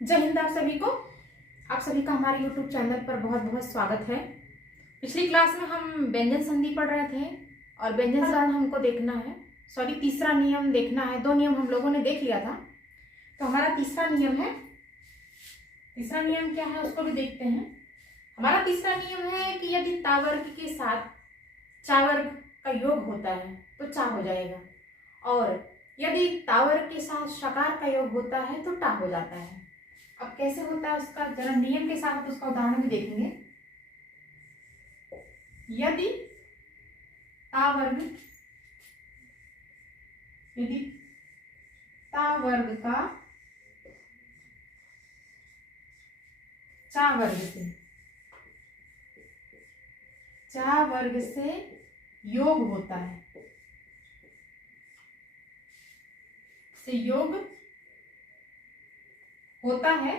जय हिंद आप सभी को। आप सभी का हमारे YouTube चैनल पर बहुत बहुत स्वागत है। पिछली क्लास में हम व्यंजन संधि पढ़ रहे थे और व्यंजन सारण हमको देखना है, तीसरा नियम देखना है। 2 नियम हम लोगों ने देख लिया था, तो हमारा तीसरा नियम है। तीसरा नियम क्या है उसको भी देखते हैं। हमारा तीसरा नियम है कि यदि ता वर्ग के साथ चा वर्ग का योग होता है तो चा हो जाएगा, और यदि ता वर्ग के साथ शकार का योग होता है तो टा हो जाता है। अब कैसे होता है उसका जरा नियम के साथ उसका उदाहरण भी देखेंगे। यदि ता वर्ग का चा वर्ग से योग होता है, से योग होता है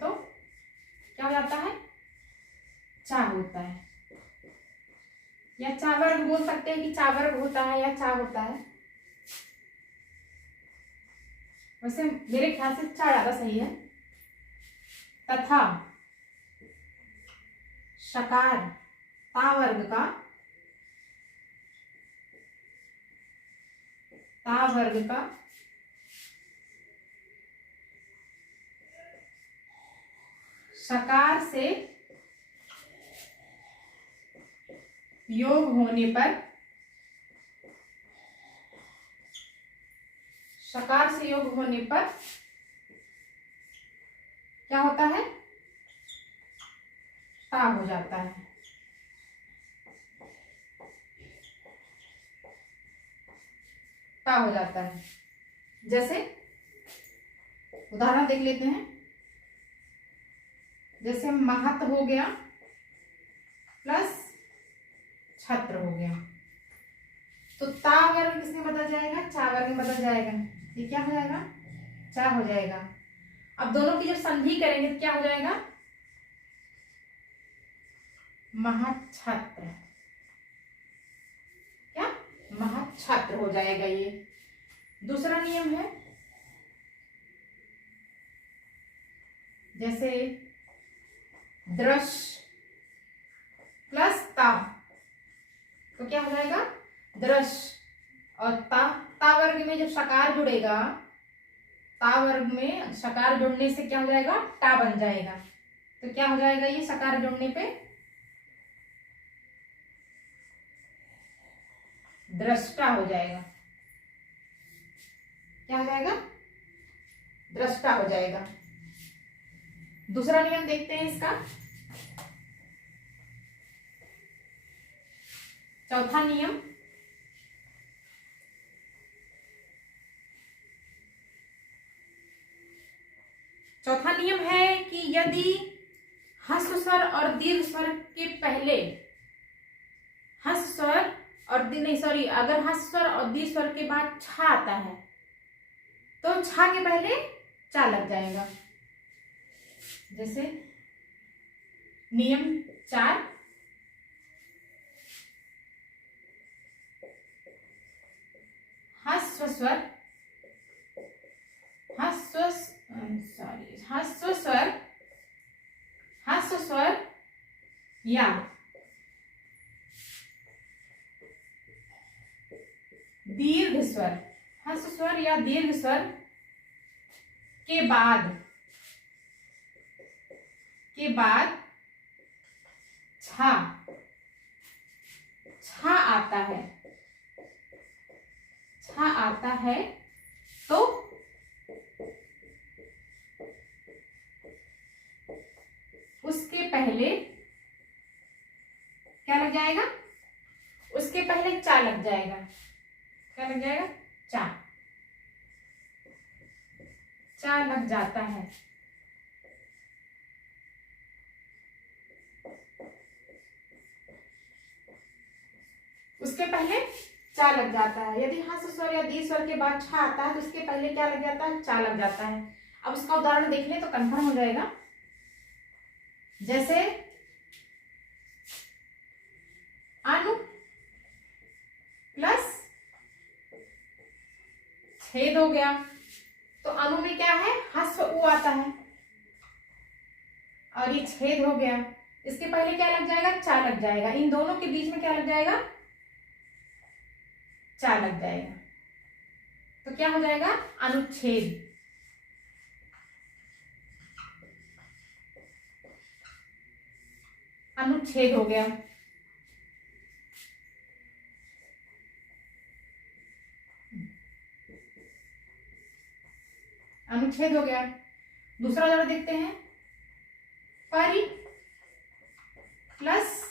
तो क्या हो जाता है? चा होता है, या चा वर्ग बोल सकते हैं कि चा वर्ग होता है या चा होता है। वैसे मेरे ख्याल से चा ज्यादा सही है। तथा शकार ता वर्ग का शकार से योग होने पर क्या होता है? ता हो जाता है। ता हो जाता है। जैसे उदाहरण देख लेते हैं। जैसे महत हो गया प्लस छत्र हो गया, तो ता वर्ग किसमें बदल जाएगा? चा वर्ग में बदल जाएगा। ये क्या हो जाएगा? चा हो जाएगा। अब दोनों की जब संधि करेंगे तो क्या हो जाएगा? महच्छत्र। क्या? महच्छत्र हो जाएगा। ये दूसरा नियम है। जैसे दृश्य प्लस ता, तो क्या हो जाएगा? दृश्य। और ता वर्ग में जब शकार जुड़ेगा, ता वर्ग में शकार जुड़ने से क्या हो जाएगा? टा बन जाएगा। तो क्या हो जाएगा? ये शकार जुड़ने पे दृष्टा हो जाएगा। क्या हो जाएगा? दृष्टा हो जाएगा। दूसरा नियम देखते हैं इसका। चौथा नियम। चौथा नियम है कि यदि ह्रस्व स्वर और दीर्घ स्वर के पहले अगर ह्रस्व स्वर और दीर्घ स्वर के बाद छा आता है तो छा के पहले चा लग जाएगा। जैसे नियम 4, ह्रस्व स्वर या दीर्घ स्वर, ह्रस्व स्वर या दीर्घ स्वर के बाद छा आता है तो उसके पहले क्या लग जाएगा? उसके पहले चा लग जाएगा। क्या लग जाएगा? चा लग जाता है। उसके पहले चा लग जाता है। यदि ह्रस्व स्वर या दीर्घ स्वर के बाद छा आता है तो उसके पहले क्या लग जाता है? चा लग जाता है। अब उसका उदाहरण देख लें तो कंफर्म हो जाएगा। जैसे अनु प्लस छेद हो गया। तो अनु में क्या है, ह्रस्व उ आता है और ये छेद हो गया। इसके पहले क्या लग जाएगा, चा लग जाएगा। इन दोनों के बीच में क्या लग जाएगा, चा लग जाएगा। तो क्या हो जाएगा, अनुच्छेद। अनुच्छेद हो गया। अनुच्छेद हो गया। दूसरा जरा देखते हैं, परि प्लस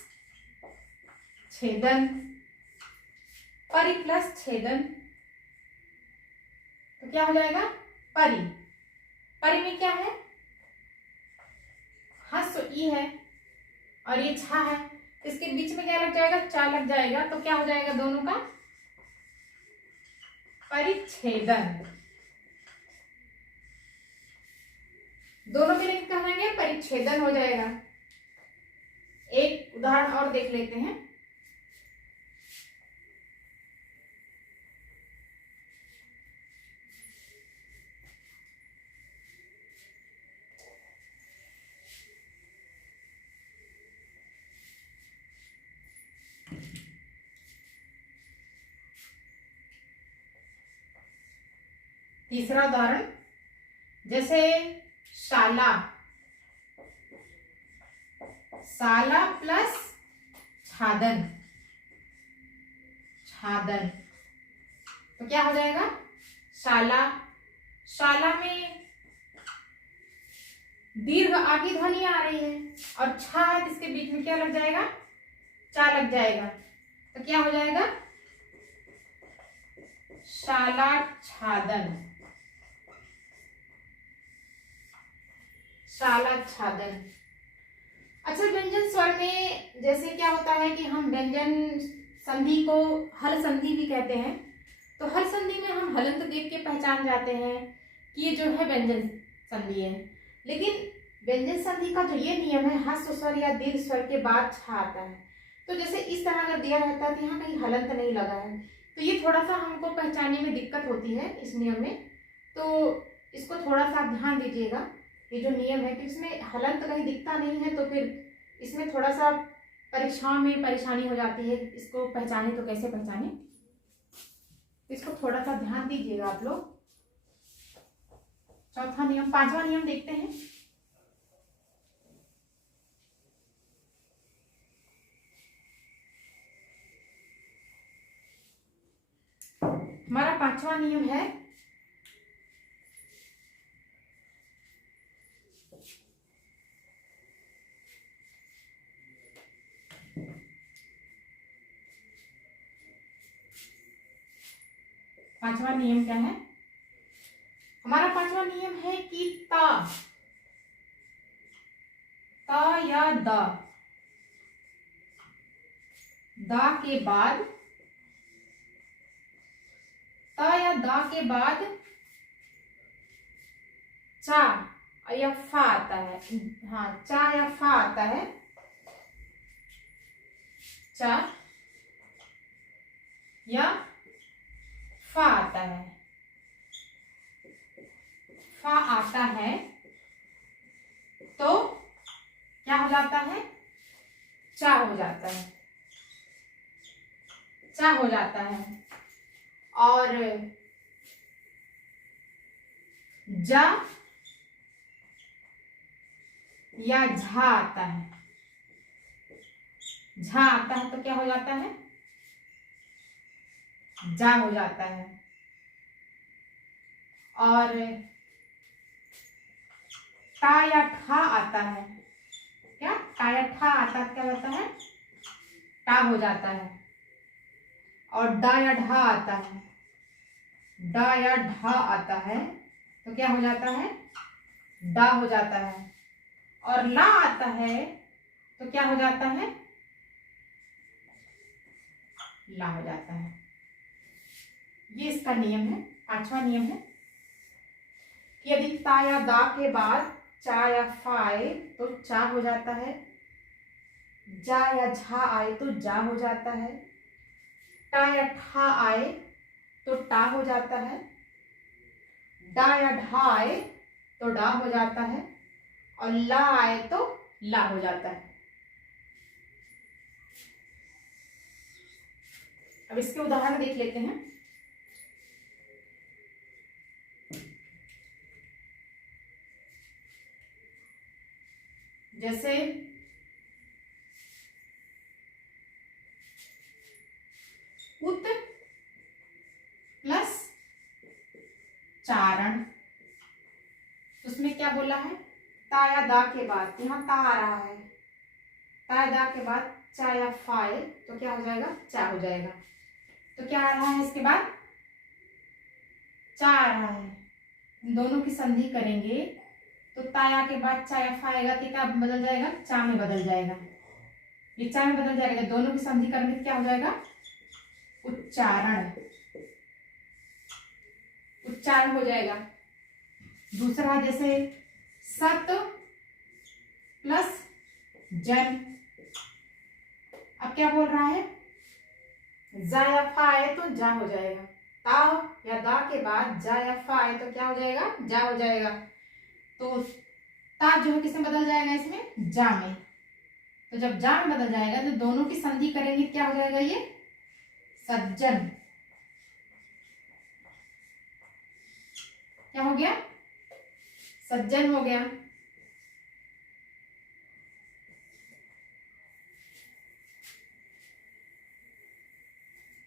छेदन। परि प्लस छेदन तो क्या हो जाएगा, परि। परि में क्या है, ह्रस्व ई है और ये छा है। इसके बीच में क्या लग जाएगा, चा लग जाएगा। तो क्या हो जाएगा दोनों का, परिच्छेदन। दोनों के लिए क्या कहेंगे, परिच्छेदन हो जाएगा। एक उदाहरण और देख लेते हैं। तीसरा उदाहरण, जैसे शाला, शाला प्लस छादन। छादन तो क्या हो जाएगा, शाला। शाला में दीर्घ आगे ध्वनि आ रही है और छा है, इसके बीच में क्या लग जाएगा, चा लग जाएगा। तो क्या हो जाएगा, शाला छादन। शाला छादन। अच्छा, व्यंजन स्वर में जैसे क्या होता है कि हम व्यंजन संधि को हल संधि भी कहते हैं। तो हल संधि में हम हलंत देख के पहचान जाते हैं कि ये जो है व्यंजन संधि है। लेकिन व्यंजन संधि का जो ये नियम है, ह्रस्व स्वर या दीर्घ स्वर के बाद छा आता है। तो जैसे इस तरह अगर दिया रहता है तो यहाँ कहीं हलंत नहीं लगा है, तो ये थोड़ा सा हमको पहचानने में दिक्कत होती है इस नियम में। तो इसको थोड़ा सा ध्यान दीजिएगा, ये जो नियम है कि इसमें हलंत कहीं दिखता नहीं है, तो फिर इसमें थोड़ा सा परीक्षाओं में परेशानी हो जाती है। इसको पहचाने तो कैसे पहचाने, इसको थोड़ा सा ध्यान दीजिएगा आप लोग। चौथा नियम, पांचवा नियम देखते हैं। हमारा पांचवा नियम है, पांचवा नियम क्या है, हमारा पांचवा नियम है कि ता, ता या दा, दा के बाद, ता या दा के बाद चा या फा आता है। हाँ, चा या फा आता है। चा या फा आता है। फा आता है तो क्या हो जाता है, चा हो जाता है। चा हो जाता है। और जा या झा आता है। झा आता है तो क्या हो जाता है, जा हो जाता है। और टा या ठा आता है, क्या टा या ठा आता है, क्या होता है, टा हो जाता है। और डा या ढा आता है, डा या ढा आता है तो क्या हो जाता है, डा हो जाता है। और ला आता है तो क्या हो जाता है, ला हो जाता है। ये इसका नियम है, पांचवा नियम है कि यदि ता या दा के बाद चा या फा आए तो चा हो जाता है, जा या झा आए तो जा हो जाता है, टा या ठा आए तो टा हो जाता है, डा या ढा आए तो डा हो जाता है और ला आए तो ला हो जाता है। अब इसके उदाहरण देख लेते हैं। जैसे उत प्लस चारण, उसमें क्या बोला है, ता या दा के बाद, यहाँ ता आ रहा है, ता या दा के बाद चा या फाए तो क्या हो जाएगा, चा हो जाएगा। तो क्या आ रहा है इसके बाद, चा आ रहा है। दोनों की संधि करेंगे तो ताया के बाद चा या फा आएगा तो क्या बदल जाएगा, चा में बदल जाएगा। ये चा में बदल जाएगा, दोनों की संधि करेंगे तो क्या हो जाएगा, उच्चारण, उच्चारण हो जाएगा। दूसरा जैसे सत प्लस जन, अब क्या बोल रहा है, जा या फा आए तो जा हो जाएगा, ता या दा के बाद जा या फा आए तो क्या हो जाएगा, जा हो जाएगा। तो ता जो है किसमें बदल जाएगा, इसमें जा में। तो जब जा में बदल जाएगा तो दोनों की संधि करेंगे क्या हो जाएगा, ये सज्जन। क्या हो गया, सज्जन हो गया।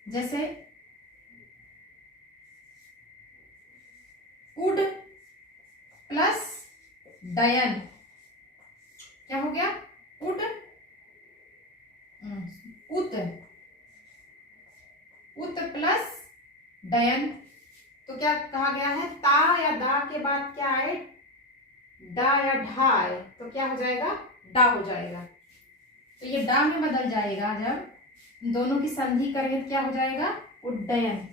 जैसे उड प्लस डयन, क्या हो गया, उड उत, उत प्लस डयन। तो क्या कहा गया है, ता या दा के बाद क्या आए, डा या ढा आए तो क्या हो जाएगा, डा हो जाएगा। तो ये डा में बदल जाएगा, जब दोनों की संधि करेंगे क्या हो जाएगा, उड्डयन।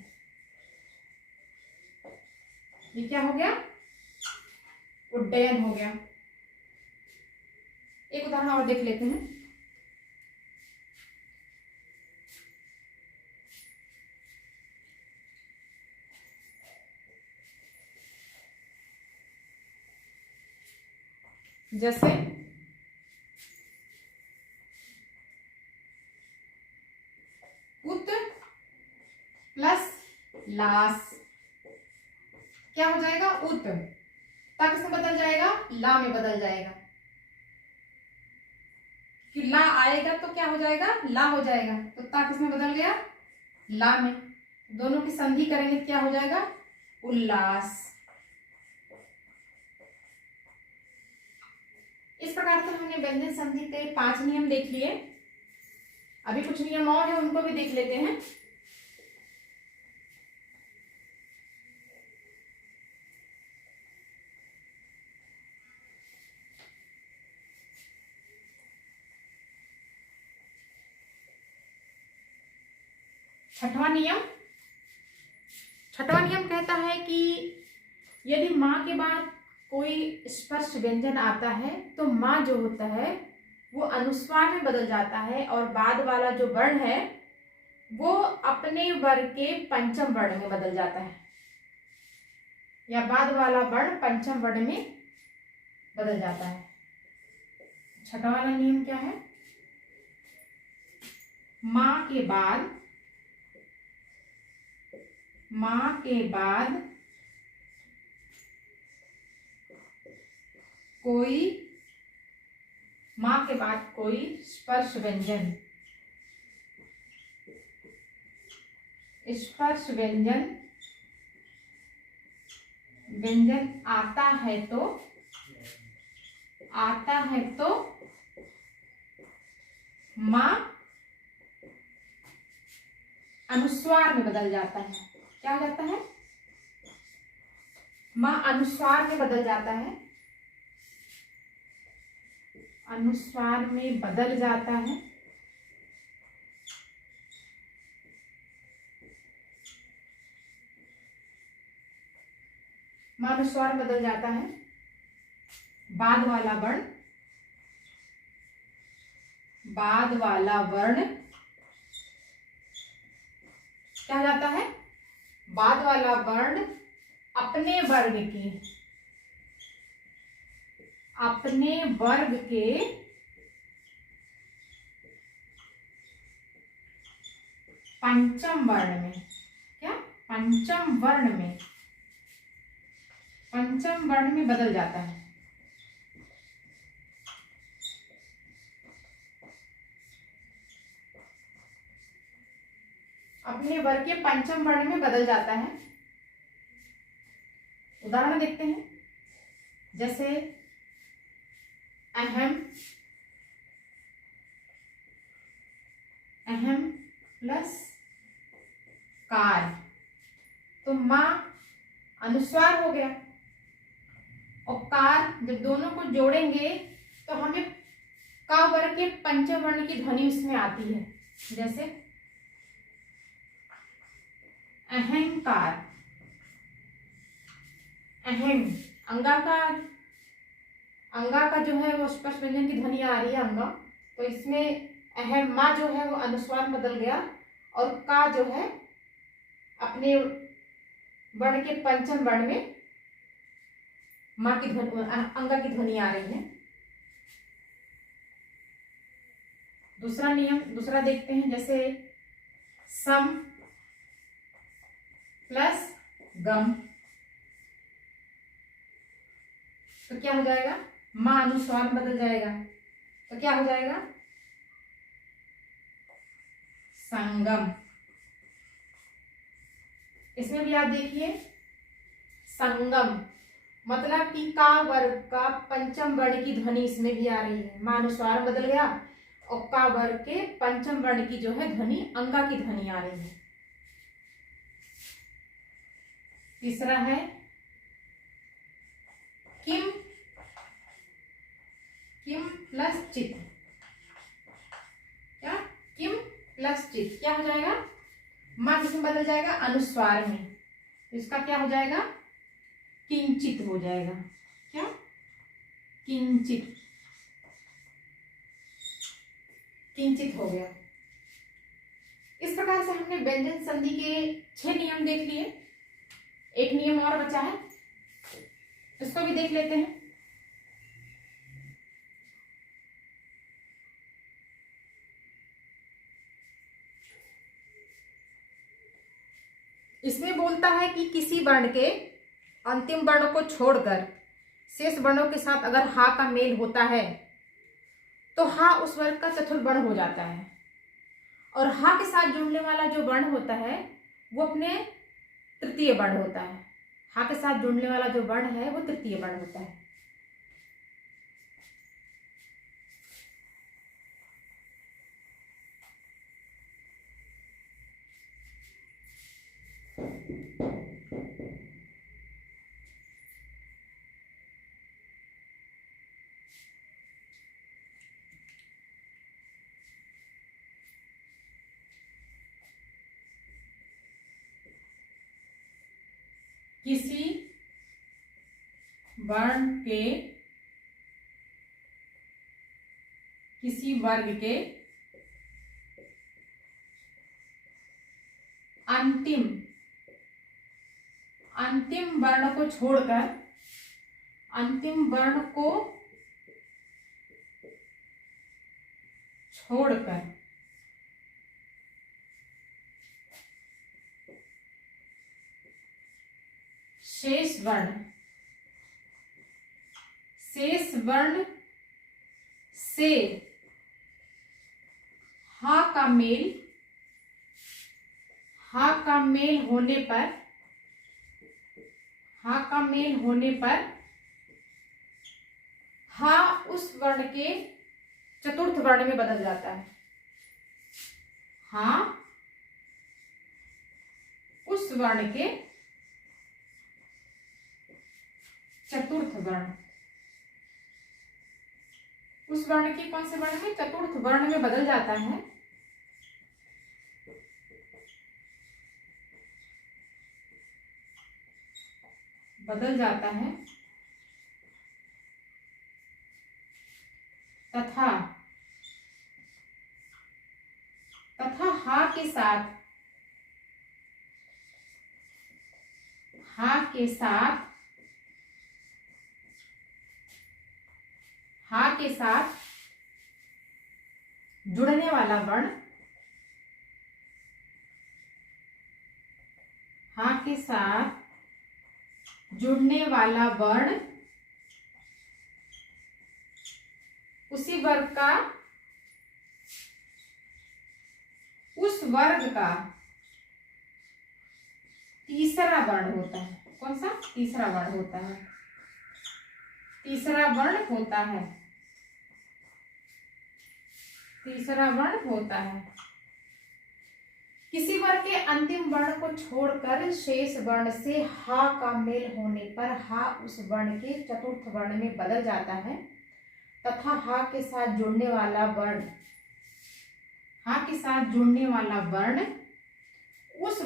ये क्या हो गया, उड्डयन हो गया। एक उदाहरण और देख लेते हैं। जैसे उत प्लस लास, क्या हो जाएगा, उत, ता किसमें बदल जाएगा, ला में बदल जाएगा। कि ला आएगा तो क्या हो जाएगा, ला हो जाएगा। तो ता किसमें बदल गया, ला में। दोनों की संधि करेंगे क्या हो जाएगा, उल्लास। इस प्रकार से हमने व्यंजन संधि के 5 नियम देख लिए। अभी कुछ नियम और है, उनको भी देख लेते हैं। छठवां नियम कहता है कि यदि मां के बाद कोई स्पर्श व्यंजन आता है तो मां जो होता है वो अनुस्वार में बदल जाता है और बाद वाला जो वर्ण है वो अपने वर्ग के पंचम वर्ण में बदल जाता है, या बाद वाला वर्ण पंचम वर्ण में बदल जाता है। छठवां वाला नियम क्या है, मां के बाद कोई स्पर्श व्यंजन आता है तो मां अनुस्वार में बदल जाता है। क्या हो जाता है, मां अनुस्वार में बदल जाता है, अनुस्वार में बदल जाता है। मां अनुस्वार बदल जाता है, बाद वाला वर्ण क्या जाता है, बाद वाला वर्ण अपने वर्ग के, अपने वर्ग के पंचम वर्ण में, क्या पंचम वर्ण में, पंचम वर्ण में बदल जाता है। अपने वर्ग के पंचम वर्ण में बदल जाता है। उदाहरण देखते हैं, जैसे अहम, अहम प्लस कार, तो मां अनुस्वार हो गया, और कार जब दोनों को जोड़ेंगे तो हमें का वर्ग के पंचम वर्ण की ध्वनि उसमें आती है। जैसे अहंकार, अहम अंगाकार, अंगा का जो है वो स्पष्ट व्यंजन की ध्वनि आ रही है अंगा, तो इसमें अहम माँ जो है वो अनुस्वार बदल गया, और का जो है अपने वर्ण के पंचम वर्ण में माँ की ध्वनि, अंगा की ध्वनि आ रही है। दूसरा नियम, दूसरा देखते हैं, जैसे सम प्लस गम, तो क्या हो जाएगा, मां अनुस्वार बदल जाएगा, तो क्या हो जाएगा, संगम। इसमें भी आप देखिए संगम, मतलब कि का वर्ग का पंचम वर्ण की ध्वनि इसमें भी आ रही है, मां अनुस्वार बदल गया और का वर्ग के पंचम वर्ण की जो है ध्वनि अंगा की ध्वनि आ रही है। तीसरा है किम, किम प्लस चित, क्या किम प्लस चित, क्या हो जाएगा, मां किसमें बदल जाएगा, अनुस्वार में, तो इसका क्या हो जाएगा, किंचित हो जाएगा, क्या किंचित, किंचित हो गया। इस प्रकार से हमने व्यंजन संधि के 6 नियम देख लिए। एक नियम और बचा है, इसको भी देख लेते हैं। इसमें बोलता है कि किसी वर्ण के अंतिम वर्णों को छोड़कर शेष वर्णों के साथ अगर हा का मेल होता है तो हा उस वर्ग का चतुर्थ वर्ण हो जाता है, और हा के साथ जुड़ने वाला जो वर्ण होता है वो अपने तृतीय वर्ण होता है। हा के साथ जुड़ने वाला जो वर्ण है वो तृतीय वर्ण होता है। किसी वर्ण के, किसी वर्ग के अंतिम, अंतिम वर्ण को छोड़कर, अंतिम वर्ण को छोड़कर शेष वर्ण, शेष वर्ण से हा का मेल, हा का मेल होने पर, हा का मेल होने पर हा उस वर्ण के चतुर्थ वर्ण में बदल जाता है। हा उस वर्ण के चतुर्थ वर्ण, उस वर्ण के कौन से वर्ण में, चतुर्थ वर्ण में बदल जाता है। बदल जाता है तथा, तथा हा के साथ, हा के साथ जुड़ने वाला वर्ण, हा के साथ जुड़ने वाला वर्ण उसी वर्ग का, उस वर्ग का तीसरा वर्ण होता है। कौन सा? तीसरा वर्ण होता है। तीसरा वर्ण होता है। तीसरा वर्ण होता है। किसी वर्ग के अंतिम वर्ण को छोड़कर शेष वर्ण से हा का मेल होने पर हा उस वर्ण के चतुर्थ वर्ण में बदल जाता है तथा हा के साथ जुड़ने वाला वर्ण, हा के साथ जुड़ने वाला वर्ण उस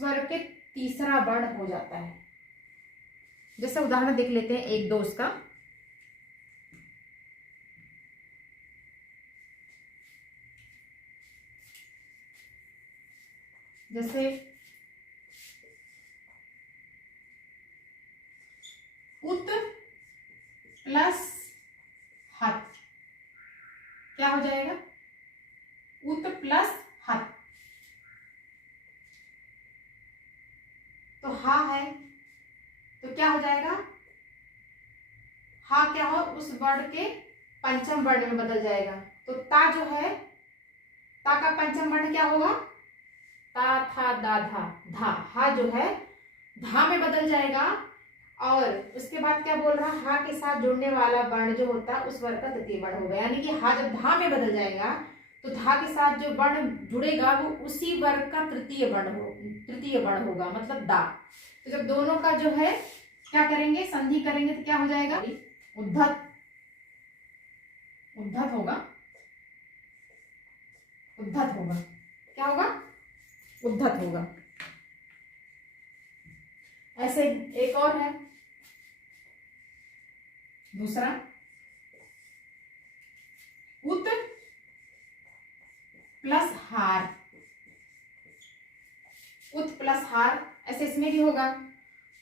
वर्ग के तीसरा वर्ण हो जाता है। जैसे उदाहरण देख लेते हैं एक दो उसका। जैसे उत प्लस हत क्या हो जाएगा? उत प्लस हत। तो हा है तो क्या हो जाएगा? हा क्या हो? उस वर्ण के पंचम वर्ण में बदल जाएगा। तो ता जो है, ता का पंचम वर्ण क्या होगा? ता था दा धा। धा, हा जो है धा में बदल जाएगा। और उसके बाद क्या बोल रहा? हा के साथ जुड़ने वाला वर्ण जो होता है उस वर्ग का तृतीय वर्ण होगा। यानी कि हा जब धा में बदल जाएगा तो धा के साथ जो वर्ण जुड़ेगा वो उसी वर्ग का तृतीय वर्ण होगा, मतलब दा। तो जब दोनों का जो है क्या करेंगे? संधि करेंगे तो क्या हो जाएगा? उद्धत। उद्धत होगा। उद्धत होगा। क्या होगा? उद्धत होगा। ऐसे एक और है दूसरा, उत प्लस हार। उत प्लस हार, ऐसे इसमें भी होगा।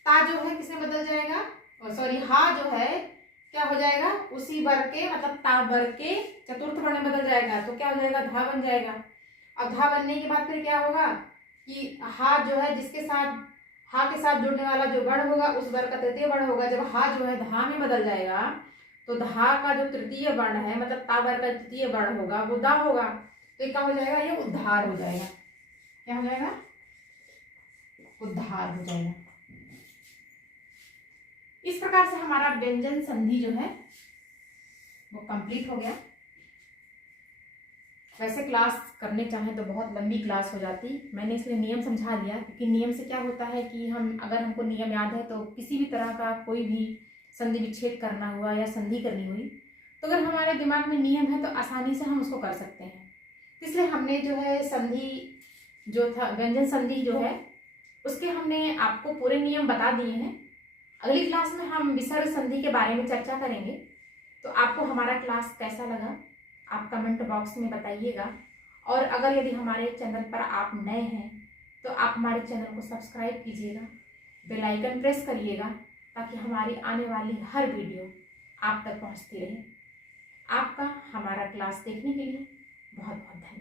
ता जो है किसमें बदल जाएगा? सॉरी, हा जो है क्या हो जाएगा? उसी वर्ग के, मतलब ता वर्ग के चतुर्थ वर्ण में बदल जाएगा। तो क्या हो जाएगा? धा बन जाएगा। अब धा बनने के बाद फिर क्या होगा कि हा जो है जिसके साथ, हा के साथ जुड़ने वाला जो वर्ण होगा उस वर्ग का तृतीय वर्ण होगा। जब हा जो है धा में बदल जाएगा तो धा का जो तृतीय वर्ण है, मतलब ता वर्ग का तृतीय वर्ण होगा वो दा होगा। तो ये क्या हो जाएगा? ये उद्धार हो जाएगा। क्या हो जाएगा? उद्धार हो जाएगा। इस प्रकार से हमारा व्यंजन संधि जो है वो कंप्लीट हो गया। वैसे क्लास करने चाहें तो बहुत लंबी क्लास हो जाती, मैंने इसलिए नियम समझा दिया, क्योंकि नियम से क्या होता है कि अगर हमको नियम याद है तो किसी भी तरह का कोई भी संधि विच्छेद करना हुआ या संधि करनी हुई तो अगर हमारे दिमाग में नियम है तो आसानी से हम उसको कर सकते हैं। इसलिए हमने जो है संधि जो था, व्यंजन संधि जो है उसके हमने आपको पूरे नियम बता दिए हैं। अगली क्लास में हम विसर्ग संधि के बारे में चर्चा करेंगे। तो आपको हमारा क्लास कैसा लगा आप कमेंट बॉक्स में बताइएगा। और अगर यदि हमारे चैनल पर आप नए हैं तो आप हमारे चैनल को सब्सक्राइब कीजिएगा, बेल आइकन प्रेस करिएगा ताकि हमारी आने वाली हर वीडियो आप तक पहुंचती रहे। आपका हमारा क्लास देखने के लिए बहुत बहुत धन्यवाद।